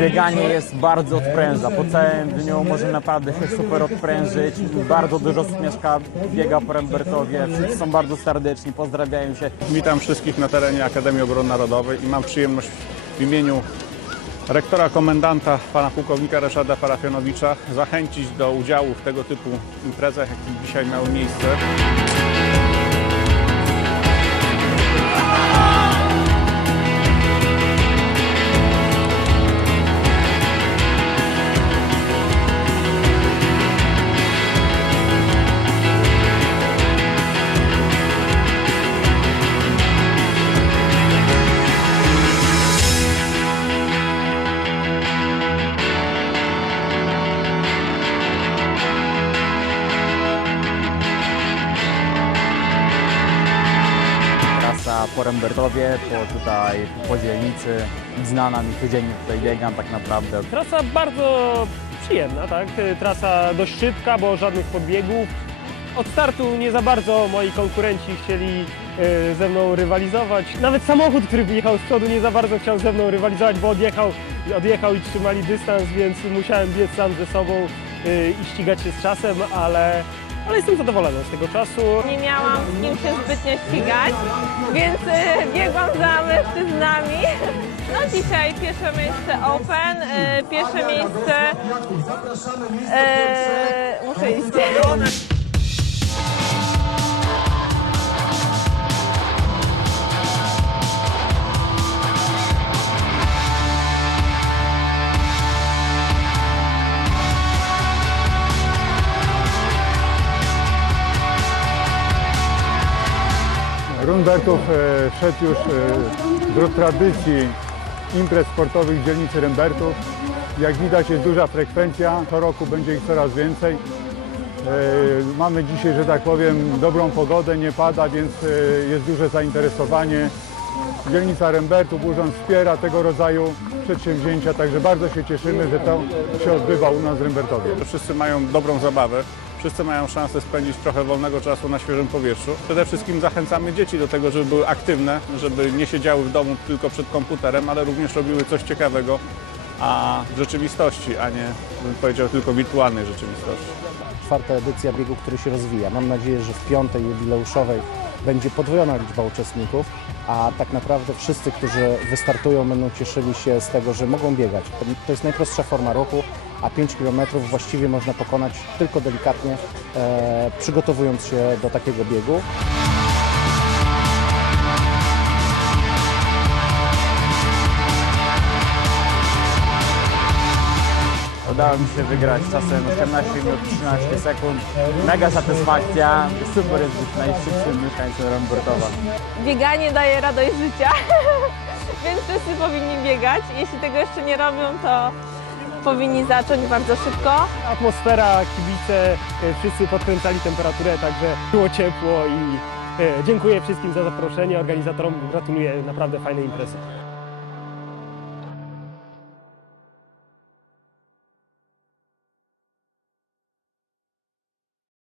bieganie jest bardzo odpręża. Po całym dniu może naprawdę się super odprężyć. Bardzo dużo osób mieszka, biega po Rembertowie. Wszyscy są bardzo serdeczni, pozdrawiają się. Witam wszystkich na terenie Akademii Obrony Narodowej i mam przyjemność w imieniu rektora komendanta, pana pułkownika Ryszarda Parafianowicza zachęcić do udziału w tego typu imprezach, jakie dzisiaj miały miejsce. Po Rembertowie, po tutaj po dzielnicy. Znana mi codziennie tutaj biegam tak naprawdę. Trasa bardzo przyjemna, tak? Trasa dość szybka, bo żadnych podbiegów. Od startu nie za bardzo moi konkurenci chcieli e, ze mną rywalizować. Nawet samochód, który jechał z przodu, nie za bardzo chciał ze mną rywalizować, bo odjechał, odjechał i trzymali dystans, więc musiałem biec sam ze sobą e, i ścigać się z czasem, ale, ale jestem zadowolony z tego czasu. Nie miałam z kim się zbytnio ścigać, więc y, biegłam za mężczyznami. No dzisiaj pierwsze miejsce Open, y, pierwsze miejsce... y, muszę iść. Rumbertów e, wszedł już e, wśród tradycji imprez sportowych dzielnicy Rembertów. Jak widać jest duża frekwencja, co roku będzie ich coraz więcej. E, Mamy dzisiaj, że tak powiem, dobrą pogodę, nie pada, więc jest duże zainteresowanie. Dzielnica Rembertów, urząd wspiera tego rodzaju przedsięwzięcia, także bardzo się cieszymy, że to się odbywa u nas w Rembertowie. Wszyscy mają dobrą zabawę, wszyscy mają szansę spędzić trochę wolnego czasu na świeżym powietrzu. Przede wszystkim zachęcamy dzieci do tego, żeby były aktywne, żeby nie siedziały w domu tylko przed komputerem, ale również robiły coś ciekawego a w rzeczywistości, a nie, bym powiedział, tylko wirtualnej rzeczywistości. czwarta edycja biegu, który się rozwija. Mam nadzieję, że w piątej jubileuszowej będzie podwojona liczba uczestników, a tak naprawdę wszyscy, którzy wystartują, będą cieszyli się z tego, że mogą biegać. To jest najprostsza forma ruchu, a 5 km właściwie można pokonać tylko delikatnie, e, przygotowując się do takiego biegu. Udało mi się wygrać czasem 18 minut 13 sekund. Mega satysfakcja. Super jest być najszybszym mieszkańcem Rembertowa. Bieganie daje radość życia, więc wszyscy powinni biegać. Jeśli tego jeszcze nie robią, to powinni zacząć bardzo szybko. Atmosfera, kibice, e, wszyscy podkręcali temperaturę, także było ciepło i e, dziękuję wszystkim za zaproszenie, organizatorom gratuluję naprawdę fajnej imprezy.